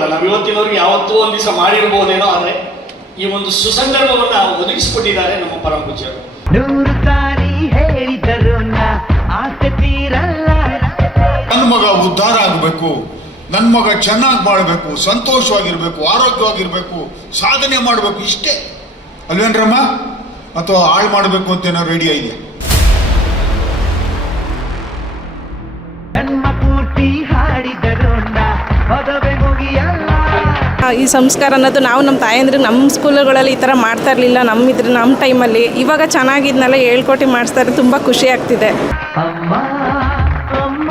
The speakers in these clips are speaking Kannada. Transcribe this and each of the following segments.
ಮಾಡಿರಲ್ಲ ನಾವು ಇವತ್ತಿನವರೆಗೆ ಯಾವತ್ತೂ ಒಂದು ದಿವಸ ಮಾಡಿರ್ಬೋದೇನೋ ಆದರೆ ಈ ಒಂದು ಸುಸಂದರ್ಭವನ್ನ ಒದಗಿಸಿಕೊಟ್ಟಿದ್ದಾರೆ ನಮ್ಮ ಪರಮ ಪೂಜ್ಯರು ನೂರು ಸಾರಿ ಹೇಳಿದರು ಆಸೆ ತೀರಲ್ಲ. ನನ್ನ ಮಗ ಉದ್ಧಾರ ಆಗಬೇಕು ನನ್ನ ಮಗ ಚೆನ್ನಾಗಿ ಮಾಡಬೇಕು ಸಂತೋಷವಾಗಿರ್ಬೇಕು ಆರೋಗ್ಯವಾಗಿರ್ಬೇಕು ಸಾಧನೆ ಮಾಡಬೇಕು ಇಷ್ಟೇ. ಅಲ್ವೇನ್ರಮ್ಮ? ಅಥವಾ ಹಾಳು ಮಾಡಬೇಕು ಅಂತ ಏನೋ ರೆಡಿ ಇದೆ. ನನ್ನ ಪೂರ್ತಿ ಹಾಡಿದರು ಈ ಸಂಸ್ಕಾರ ಅನ್ನೋದು ನಾವು ನಮ್ಮ ತಾಯಂದ್ರಿಗೆ ನಮ್ಮ ಸ್ಕೂಲುಗಳಲ್ಲಿ ಈ ಥರ ಮಾಡ್ತಾ ಇರಲಿಲ್ಲ ನಮ್ಮ ಇದ್ರ ನಮ್ಮ ಟೈಮಲ್ಲಿ. ಇವಾಗ ಚೆನ್ನಾಗಿದ್ನಲ್ಲ ಹೇಳ್ಕೊಟ್ಟು ಮಾಡಿಸ್ತಾರೆ ತುಂಬ ಖುಷಿ ಆಗ್ತಿದೆ. ಅಮ್ಮ ಅಮ್ಮ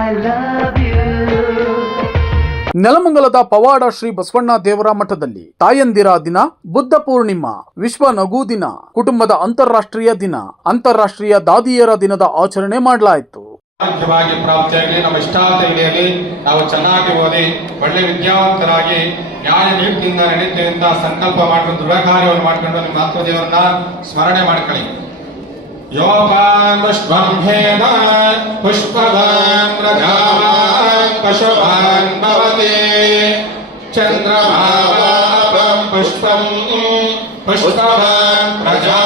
ಐ ಲವ್ ಯು ನೆಲಮಂಗಲದ ಪವಾಡ ಶ್ರೀ ಬಸವಣ್ಣ ದೇವರ ಮಠದಲ್ಲಿ ತಾಯಂದಿರ ದಿನ ಬುದ್ಧ ಪೂರ್ಣಿಮಾ ವಿಶ್ವ ನಗು ದಿನ ಕುಟುಂಬದ ಅಂತಾರಾಷ್ಟ್ರೀಯ ದಿನ ಅಂತಾರಾಷ್ಟ್ರೀಯ ದಾದಿಯರ ದಿನದ ಆಚರಣೆ ಮಾಡಲಾಯಿತು. ಮುಖ್ಯವಾಗಿ ಪ್ರಾಪ್ತಿಯಾಗಲಿ ನಮ್ಮ ಇಷ್ಟಾರ್ಥಿಗಳಲ್ಲಿ ನಾವು ಚೆನ್ನಾಗಿ ಓದಿ, ಒಳ್ಳೆ ವಿದ್ಯಾವಂತರಾಗಿ, ನ್ಯಾಯ ನೀತಿಯಿಂದ, ನಡೀತಿಯಿಂದ, ಸಂಕಲ್ಪ ಮಾಡಿಕೊಂಡು, ದೃಢ ಕಾರ್ಯವನ್ನು ಮಾಡಿಕೊಂಡು ನಿಮ್ಮ ಆತ್ಮದೇವರನ್ನ ಸ್ಮರಣೆ ಮಾಡ್ಕೊಳ್ಳಿ. ಯೋಪಾನ್ ಪುಷ್ಪಂ ಭೇದ ಪುಷ್ಪವಾನ್ ಪ್ರಜಾವಾನ್ ಪಶುವಾನ್ ಭವತಿ ಪುಷ್ಪಂ ಪುಷ್ಪವಾನ್ ಪ್ರಜಾವಾನ್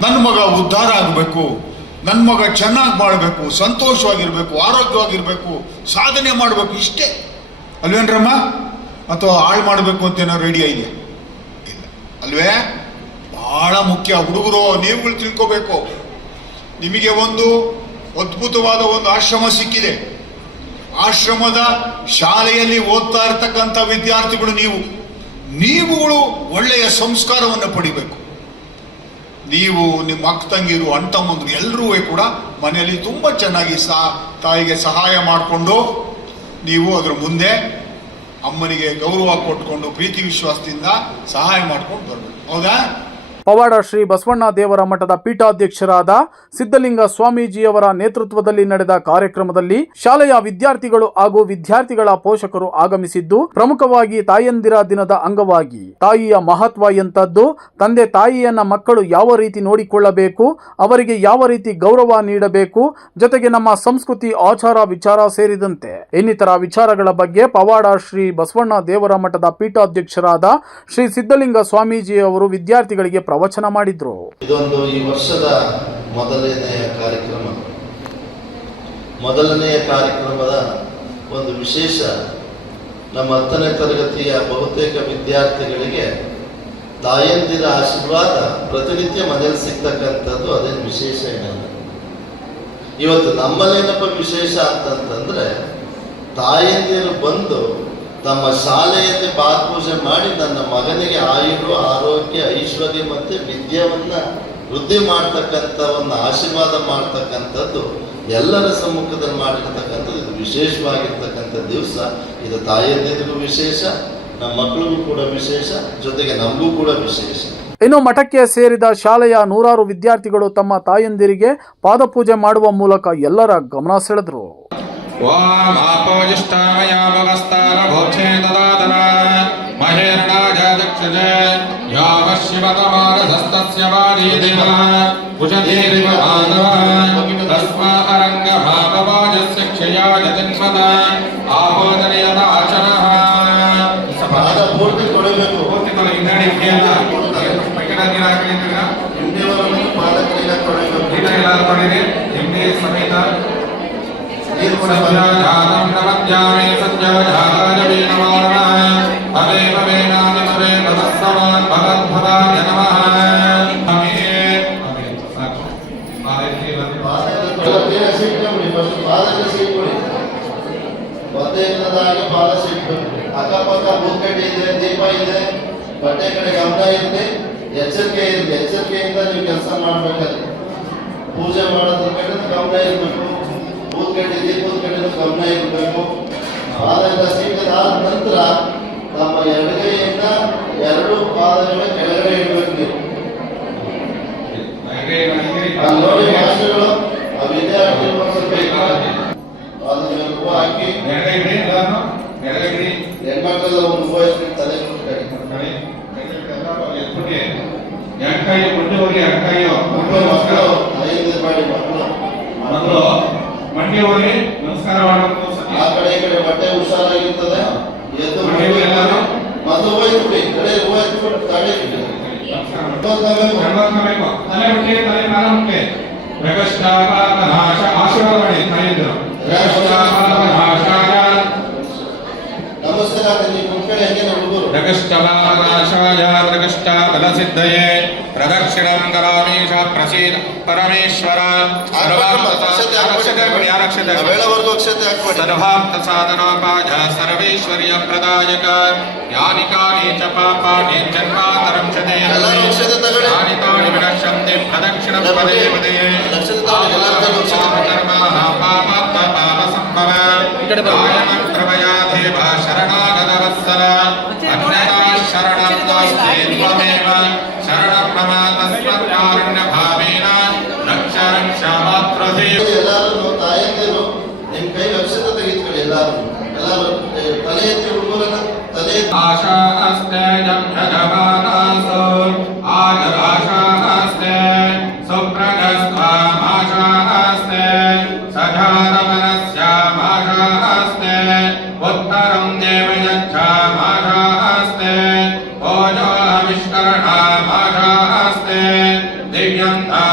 ನನ್ನ ಮಗ ಉದ್ಧಾರ ಆಗಬೇಕು. ನನ್ನ ಮಗ ಚೆನ್ನಾಗಿ ಮಾಡಬೇಕು, ಸಂತೋಷವಾಗಿರ್ಬೇಕು, ಆರೋಗ್ಯವಾಗಿರ್ಬೇಕು, ಸಾಧನೆ ಮಾಡಬೇಕು ಇಷ್ಟೇ. ಅಲ್ವೇನ್ರಮ್ಮ ಅಥವಾ ಹಾಳು ಮಾಡಬೇಕು ಅಂತ ಏನೋ ಇದೆಯಾ? ಇಲ್ಲ. ಅಲ್ವೇ? ಬಹಳ ಮುಖ್ಯ. ಹುಡುಗರು, ನೀವುಗಳು ತಿಳ್ಕೋಬೇಕು. ನಿಮಗೆ ಒಂದು ಅದ್ಭುತವಾದ ಒಂದು ಆಶ್ರಮ ಸಿಕ್ಕಿದೆ. ಆಶ್ರಮದ ಶಾಲೆಯಲ್ಲಿ ಓದ್ತಾ ಇರ್ತಕ್ಕಂಥ ವಿದ್ಯಾರ್ಥಿಗಳು ನೀವು, ನೀವುಗಳು ಒಳ್ಳೆಯ ಸಂಸ್ಕಾರವನ್ನು ಪಡಿಬೇಕು. ನೀವು ನಿಮ್ಮ ಅಕ್ಕ ತಂಗಿರು, ಅಣ್ಣ ತಮ್ಮಂದ್ರು ಎಲ್ಲರೂ ಕೂಡ ಮನೆಯಲ್ಲಿ ತುಂಬ ಚೆನ್ನಾಗಿ ಸಾ ತಾಯಿಗೆ ಸಹಾಯ ಮಾಡಿಕೊಂಡು ನೀವು ಅದರ ಮುಂದೆ ಅಮ್ಮನಿಗೆ ಗೌರವ ಕೊಟ್ಕೊಂಡು, ಪ್ರೀತಿ ವಿಶ್ವಾಸದಿಂದ ಸಹಾಯ ಮಾಡ್ಕೊಂಡು ಬರಬೇಕು. ಹೌದಾ? ಪವಾಡ ಶ್ರೀ ಬಸವಣ್ಣ ದೇವರ ಮಠದ ಪೀಠಾಧ್ಯಕ್ಷರಾದ ಸಿದ್ಧಲಿಂಗ ಸ್ವಾಮೀಜಿಯವರ ನೇತೃತ್ವದಲ್ಲಿ ನಡೆದ ಕಾರ್ಯಕ್ರಮದಲ್ಲಿ ಶಾಲೆಯ ವಿದ್ಯಾರ್ಥಿಗಳು ಹಾಗೂ ವಿದ್ಯಾರ್ಥಿಗಳ ಪೋಷಕರು ಆಗಮಿಸಿದ್ದು, ಪ್ರಮುಖವಾಗಿ ತಾಯಂದಿರ ದಿನದ ಅಂಗವಾಗಿ. ತಾಯಿಯ ಮಹತ್ವ ಎಂತದ್ದು ತಂದೆ ತಾಯಿಯನ್ನ ಮಕ್ಕಳು ಯಾವ ರೀತಿ ನೋಡಿಕೊಳ್ಳಬೇಕು? ಅವರಿಗೆ ಯಾವ ರೀತಿ ಗೌರವ ನೀಡಬೇಕು? ಜೊತೆಗೆ ನಮ್ಮ ಸಂಸ್ಕೃತಿ, ಆಚಾರ, ವಿಚಾರ ಸೇರಿದಂತೆ ಇನ್ನಿತರ ವಿಚಾರಗಳ ಬಗ್ಗೆ ಪವಾಡ ಶ್ರೀ ಬಸವಣ್ಣ ದೇವರ ಮಠದ ಪೀಠಾಧ್ಯಕ್ಷರಾದ ಶ್ರೀ ಸಿದ್ಧಲಿಂಗ ಸ್ವಾಮೀಜಿಯವರು ವಿದ್ಯಾರ್ಥಿಗಳಿಗೆ ಪ್ರವಚನ ಮಾಡಿದ್ರು. ಇದೊಂದು ಈ ವರ್ಷದ ಮೊದಲನೆಯ ಕಾರ್ಯಕ್ರಮ. ಮೊದಲನೆಯ ಕಾರ್ಯಕ್ರಮದ ಒಂದು ವಿಶೇಷ ನಮ್ಮ ಹತ್ತನೇ ತರಗತಿಯ ಬಹುತೇಕ ವಿದ್ಯಾರ್ಥಿಗಳಿಗೆ ತಾಯಂದಿರ ಆಶೀರ್ವಾದ, ಪ್ರತಿನಿತ್ಯ ಮನೇಲಿ ಸಿಗ್ತಕ್ಕಂಥದ್ದು ಅದೇನು ವಿಶೇಷ ಏನಲ್ಲ. ಇವತ್ತು ನಮ್ಮಲ್ಲೇನಪ್ಪ ವಿಶೇಷ ಅಂತಂತಂದ್ರೆ, ತಾಯಂದಿರು ಬಂದು ತಮ್ಮ ಶಾಲೆಯಲ್ಲಿ ಬಾಪೂಜೆ ಮಾಡಿ ನನ್ನ ಮಗನಿಗೆ ಆಯುಳು ಆರೋಗ್ಯ, ಐಶ್ವರ್ಯ ಮತ್ತು ವಿದ್ಯೆಯನ್ನ ವೃದ್ಧಿ ಮಾಡ್ತಕ್ಕಂಥ ಒಂದು ಆಶೀರ್ವಾದ ಮಾಡ್ತಕ್ಕಂಥದ್ದು, ಎಲ್ಲರ ಸಮ್ಮುಖದಲ್ಲಿ ಮಾಡಿರ್ತಕ್ಕಂಥದ್ದು, ಇದು ವಿಶೇಷವಾಗಿರ್ತಕ್ಕಂಥ ದಿವಸ. ಇದು ತಾಯಂದಿರಿಗೂ ವಿಶೇಷ, ನಮ್ಮ ಮಕ್ಕಳಿಗೂ ಕೂಡ ವಿಶೇಷ, ಜೊತೆಗೆ ನಮಗೂ ಕೂಡ ವಿಶೇಷ. ಇನ್ನು ಮಠಕ್ಕೆ ಸೇರಿದ ಶಾಲೆಯ ನೂರಾರು ವಿದ್ಯಾರ್ಥಿಗಳು ತಮ್ಮ ತಾಯಂದಿರಿಗೆ ಪಾದಪೂಜೆ ಮಾಡುವ ಮೂಲಕ ಎಲ್ಲರ ಗಮನ ಸೆಳೆದರು. ఓం ఆపోజిష్టామయామవస్థానభోక్షే దదాదన మహేరణాజాదక్షజ యావ శివతమారధస్తస్య వాదీ దేవ ఉషధీరివ ఆనవ తస్మా అరంగ భాగవాజస్య క్షయా జగన్మదా पुनपद्याघातम् नमद्यामे सत्यवधारणे नमो नमः हरे भवेनानि भवे नमस्सवान् भगद्भवाय नमः ಬಟ್ಟೆಯಿಂದಾಗಿ ಭಾಳ ಸಿಟ್ಟು ಅಕ್ಕಪಕ್ಕ ಭೂಕಂಡ ಇದೆ ದೀಪ ಇದೆ ಬಟ್ಟೆ ಕಡೆ ಗಮನ ಇರಲಿ ಎಚ್ಚರಿಕೆ ಇರಲಿ ಎಚ್ಚರಿಕೆಯಿಂದ ನೀವು ಕೆಲಸ ಮಾಡ್ಬೇಕಲ್ಲಿ ಪೂಜೆ ಮಾಡೋದ್ರ ಕಡೆ ಗಮನ ಇರಬೇಕು ಇಪ್ಪತ್ತು ಕಡೆ ಗಮನ ಇರಬೇಕು. ಪಾದಗಳ ಆದ ನಂತರ ತಮ್ಮ ಎಡಗೈಯಿಂದ ಎರಡು ಪಾದಗಳ ಕೆಳಗಡೆ ಇಡಬೇಕು ನೀವು. ನೋಡಿ ಮಾಸ್ಟರ್ಗಳು ಆ ವಿದ್ಯಾರ್ಥಿಗಳು ಹಾಕಿ ಹೂವು ಹಾಕಿ. ಹೆಣ್ಮಕ್ಳೆಲ್ಲ ಒಂದು ಹೂವು ತಲೆ ಮಾಡಿ ಕಡೆ ಎಲ್ಲಾರು ಎತ್ಬಿಡಿ ಎಡಕೈ ಮುಂದೆ ಹೋಗಿ ಎಡಕೈಯು ಮಕ್ಕಳು ಐದು ಮಾಡಿ ಮಂಡಿ ಹೋಗಿ ನಮಸ್ಕಾರ ಮಾಡಬೇಕು ಸತಿ ಆ ಕಡೆ ಈ ಕಡೆ ಬಟ್ಟೆ ಹುಷಾರಾಗಿರ್ತದೆ. ಎದ್ದು ಮಂಡಿ ಹೋಗಿ ಎಲ್ಲಾರು ಮತ್ತೆ ಹೂವು ಇಟ್ಬಿಡಿ ಕಡೆ ಹೂವು ಇಟ್ಬಿಟ್ಟು ತಲೆ ಇಟ್ಬಿಡಿ ನಮಸ್ಕಾರ ಮಾಡಿ. ಇವತ್ತಾಗಬೇಕು. ನಡ್ಕೊಂಡ್ಬೇಕು. ತಲೆ ಮುಟ್ಟಿ ತಲೆ ಕಾಲ ಮುಟ್ಟಿ ಪ್ರಗಷ್ಟಾಪಾತ ನಾಶ ಆಶೀರ್ವಾದ ಮಾಡಿ ತಾಯಿದ್ರು. ಪ್ರಗಷ್ಟಾಪಾತ ನಾಶಾಯ ನಮಸ್ಕಾರ ನೀವು ಕುತ್ಕೊಳ್ಳಿ ಹಂಗೆ ನಮ್ಮ ಹುಡುಗರು. ಪ್ರಗಷ್ಟಪಾನಾಶಾಯ ಪ್ರಗಷ್ಟಾಬಲಸಿದ್ಧಯೇ ಪ್ರದಕ್ಷಿಣಂ ಕರಾಮೀಶ ప్రదక్షిణం కరామీష ప్రసీన పరమేశ్వర సర్వాంత సాధనాపాజ సర్వేశ్వర్య ప్రదాయక. యాని కాని చ పాపాని జన్మాతరం యాని తాని వినశ్యంతి ప్రదక్షిణ పదే పదే. కర్మాణ పాప పాప సంభవ త్రమయాధేవ శరణాగతవత్సర అన్యదా శరణం నాస్తి త్వమేవ ಎಲ್ಲರೂ ತಾಯಂದಿರು ನಿಮ್ ಕೈ ಅಕ್ಷತೆ ತೆಗೆದುಕೊಳ್ಳಿ ಎಲ್ಲರೂ ಎಲ್ಲರೂ ತಲೆ ಎತ್ತಿ ಹುಡುಗರನ್ನ ತಲೆ ಆಶಾ ಅಷ್ಟೇ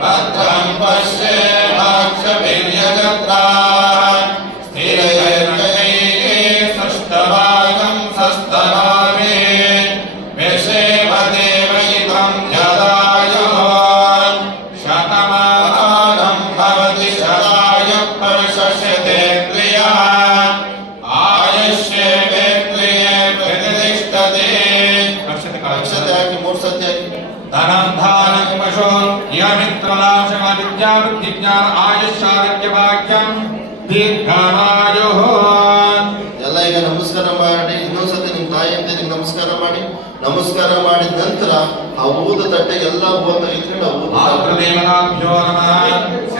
भद्रं पश्येमाक्षवीर्यजत्राः स्थिरैर्गैः ಭಾಗ್ಯಂ ದೀರ್ಘಮಾಯು ಎಲ್ಲ ಈಗ ನಮಸ್ಕಾರ ಮಾಡಿ ಇನ್ನೊಂದ್ಸತಿ ನಿಮ್ ನಿಮ್ಗೆ ನಮಸ್ಕಾರ ಮಾಡಿ. ನಮಸ್ಕಾರ ಮಾಡಿದ ನಂತರ ಆ ಊದ ತಟ್ಟೆ ಎಲ್ಲ ಹೂವ ತೆಗೆದುಕೊಂಡು ಆ ಊದ ತಟ್ಟೆ-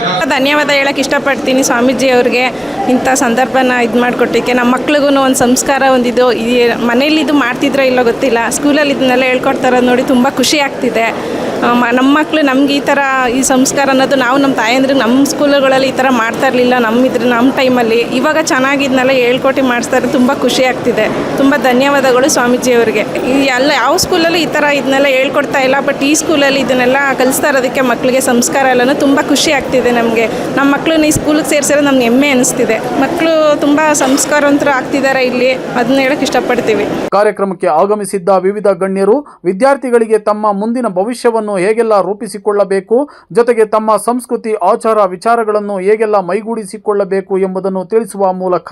ನಮಃ. ಧನ್ಯವಾದ ಹೇಳಕ್ಕೆ ಇಷ್ಟಪಡ್ತೀನಿ ಸ್ವಾಮೀಜಿ ಅವ್ರಿಗೆ. ಇಂಥ ಸಂದರ್ಭನ ಇದು ಮಾಡಿಕೊಟ್ಟಿಕ್ಕೆ ನಮ್ಮ ಮಕ್ಳಿಗೂ ಒಂದು ಸಂಸ್ಕಾರ ಒಂದಿದು. ಈ ಮನೇಲಿ ಇದು ಮಾಡ್ತಿದ್ರೋ ಇಲ್ಲೋ ಗೊತ್ತಿಲ್ಲ. ಸ್ಕೂಲಲ್ಲಿ ಇದನ್ನೆಲ್ಲ ಹೇಳ್ಕೊಡ್ತಾರೋದು ನೋಡಿ ತುಂಬ ಖುಷಿ ಆಗ್ತಿದೆ. ನಮ್ಮ ಮಕ್ಕಳು ನಮ್ಗೆ ಈ ಥರ ಈ ಸಂಸ್ಕಾರ ಅನ್ನೋದು ನಾವು ನಮ್ಮ ತಾಯಂದ್ರಿಗೆ ನಮ್ಮ ಸ್ಕೂಲುಗಳಲ್ಲಿ ಈ ಥರ ಮಾಡ್ತಾ ಇರಲಿಲ್ಲ ನಮ್ಮ ಇದ್ರ ನಮ್ಮ ಟೈಮಲ್ಲಿ. ಇವಾಗ ಚೆನ್ನಾಗಿದ್ನಲ್ಲ ಹೇಳ್ಕೊಟ್ಟು ಮಾಡಿಸ್ತಾರೆ ತುಂಬ ಖುಷಿ ಆಗ್ತಿದೆ. ತುಂಬ ಧನ್ಯವಾದಗಳು ಸ್ವಾಮೀಜಿಯವರಿಗೆ ಈ ಎಲ್ಲ ಯಾವ ಸ್ಕೂಲಲ್ಲೂ ಈ ಥರ ಇದನ್ನೆಲ್ಲ ಹೇಳ್ಕೊಡ್ತಾ ಇಲ್ಲ, ಬಟ್ ಈ ಸ್ಕೂಲಲ್ಲಿ ಇದನ್ನೆಲ್ಲ ಕಲಿಸ್ತಾ ಇರೋದಕ್ಕೆ ಮಕ್ಕಳಿಗೆ ಸಂಸ್ಕಾರ ಎಲ್ಲನೂ ತುಂಬ ಖುಷಿ ಆಗ್ತಿದೆ ನಮಗೆ. ನಮ್ಮ ಮಕ್ಕಳನ್ನ ಈ ಸ್ಕೂಲಿಗೆ ಸೇರಿಸಿರೋ ನಮ್ಗೆ ಹೆಮ್ಮೆ ಅನಿಸ್ತಿದೆ. ಮಕ್ಕಳು ತುಂಬ ಸಂಸ್ಕಾರವಂತರು ಆಗ್ತಿದ್ದಾರೆ ಇಲ್ಲಿ. ಅದನ್ನ ಹೇಳಕ್ಕೆ ಇಷ್ಟಪಡ್ತೀವಿ. ಕಾರ್ಯಕ್ರಮಕ್ಕೆ ಆಗಮಿಸಿದ್ದ ವಿವಿಧ ಗಣ್ಯರು ವಿದ್ಯಾರ್ಥಿಗಳಿಗೆ ತಮ್ಮ ಮುಂದಿನ ಭವಿಷ್ಯವನ್ನು ಹೇಗೆಲ್ಲ ರೂಪಿಸಿಕೊಳ್ಳಬೇಕು, ಜೊತೆಗೆ ತಮ್ಮ ಸಂಸ್ಕೃತಿ ಆಚಾರ ವಿಚಾರಗಳನ್ನು ಹೇಗೆಲ್ಲ ಮೈಗೂಡಿಸಿಕೊಳ್ಳಬೇಕು ಎಂಬುದನ್ನು ತಿಳಿಸುವ ಮೂಲಕ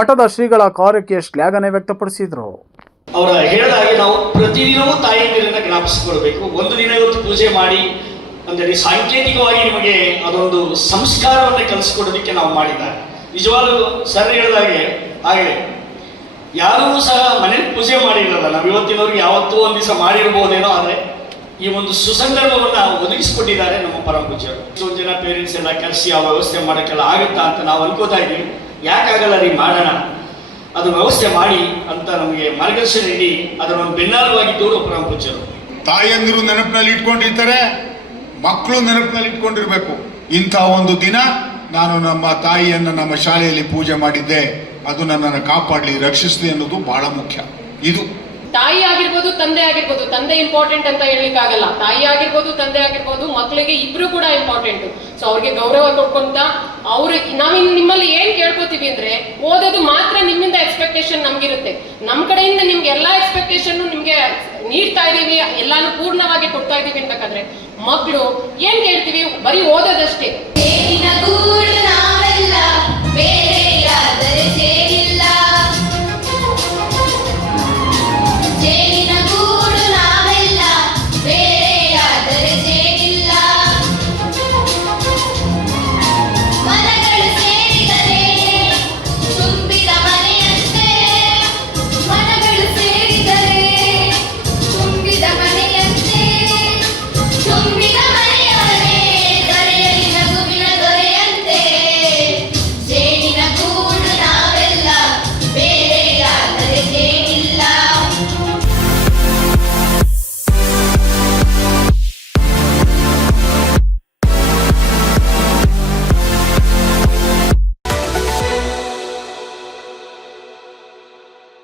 ಮಠದ ಶ್ರೀಗಳ ಕಾರ್ಯಕ್ಕೆ ಶ್ಲಾಘನೆ ವ್ಯಕ್ತಪಡಿಸಿದರು. ಅವರ ಹೇಳಿದ ಹಾಗೆ ನಾವು ಪ್ರತಿದಿನವೂ ತಾಯಿಯಂದಿರನ್ನ ಜ್ಞಾಪಿಸಿಕೊಳ್ಬೇಕು ಒಂದು ದಿನ ಇವತ್ತು ಪೂಜೆ ಮಾಡಿ, ಅಂದರೆ ಸಾಂಕೇತಿಕವಾಗಿ ನಿಮಗೆ ಅದೊಂದು ಸಂಸ್ಕಾರವನ್ನು ಕಲಿಸ್ಕೊಡೋದಕ್ಕೆ ನಾವು ಮಾಡಿದ್ದಾರೆ. ನಿಜವಾಗ್ಲೂ ಸರ್ ಹೇಳಿದ ಹಾಗೆ ಹಾಗೆ ಯಾರೂ ಸಹ ಮನೇಲಿ ಪೂಜೆ ಮಾಡಿರಲ್ಲ ನಾವು ಇವತ್ತಿನವ್ರಿಗೆ ಯಾವತ್ತೂ ಒಂದು ದಿವಸ ಮಾಡಿರ್ಬೋದೇನೋ, ಆದರೆ ಈ ಒಂದು ಸುಸಂದರ್ಭವನ್ನ ಒದಗಿಸಿಕೊಟ್ಟಿದ್ದಾರೆ ನಮ್ಮ ಪರಮ ಪೂಜ್ಯರು ಜನ ಪೇರೆಂಟ್ಸ್ ಎಲ್ಲ ಕರೆಸಿ ಆ ವ್ಯವಸ್ಥೆ ಮಾಡೋಕ್ಕೆಲ್ಲ ಆಗುತ್ತಾ ಅಂತ ನಾವು ಅನ್ಕೋತಾ ಇದ್ದೀವಿ. ಯಾಕಾಗಲ್ಲ ರೀ ಮಾಡೋಣ? ಅದು ವ್ಯವಸ್ಥೆ ಮಾಡಿ ಅಂತ ನಮಗೆ ಮಾರ್ಗದರ್ಶನ ನೀಡಿ ಅದರ ಒಂದು ಬೆನ್ನಾಲುವಾಗಿದ್ದವರು ಪರಮ ಪೂಜ್ಯರು ತಾಯಿಯಂದಿರು ನೆನಪಿನಲ್ಲಿ ಇಟ್ಕೊಂಡಿರ್ತಾರೆ, ಮಕ್ಕಳು ನೆನಪಿನಲ್ಲಿ ಇಟ್ಕೊಂಡಿರ್ಬೇಕು. ಇಂಥ ಒಂದು ದಿನ ನಾನು ನಮ್ಮ ತಾಯಿಯನ್ನು ನಮ್ಮ ಶಾಲೆಯಲ್ಲಿ ಪೂಜೆ ಮಾಡಿದ್ದೆ. ಅದು ನನ್ನನ್ನು ಕಾಪಾಡಲಿ, ರಕ್ಷಿಸಲಿ ಅನ್ನೋದು ಬಹಳ ಮುಖ್ಯ. ಇದು. ತಾಯಿ ಆಗಿರ್ಬೋದು, ತಂದೆ ಆಗಿರ್ಬೋದು, ತಂದೆ ಇಂಪಾರ್ಟೆಂಟ್ ಅಂತ ಹೇಳಲಿಕ್ಕಾಗಲ್ಲ. ತಾಯಿ ಆಗಿರ್ಬೋದು, ತಂದೆ ಆಗಿರ್ಬೋದು ಮಕ್ಕಳಿಗೆ ಇಬ್ರು ಕೂಡ ಇಂಪಾರ್ಟೆಂಟ್ ಸೊ ಅವ್ರಿಗೆ ಗೌರವ ಕೊಟ್ಕೊಂತ ಅವ್ರು ನಾವಿನ್ ನಿಮ್ಮಲ್ಲಿ ಏನ್ ಕೇಳ್ಕೊತೀವಿ ಅಂದ್ರೆ, ಓದೋದು ಮಾತ್ರ ನಿಮ್ಮಿಂದ ಎಕ್ಸ್ಪೆಕ್ಟೇಷನ್ ನಮ್ಗಿರುತ್ತೆ. ನಮ್ ಕಡೆಯಿಂದ ನಿಮ್ಗೆ ಎಲ್ಲಾ ಎಕ್ಸ್ಪೆಕ್ಟೇಷನ್ ನಿಮ್ಗೆ ನೀಡ್ತಾ ಇದೀವಿ ಎಲ್ಲಾನು ಪೂರ್ಣವಾಗಿ ಕೊಡ್ತಾ ಇದೀವಿ ಅನ್ಬೇಕಾದ್ರೆ ಮಕ್ಕಳು ಏನ್ ಕೇಳ್ತೀವಿ? ಬರೀ ಓದೋದಷ್ಟೇ.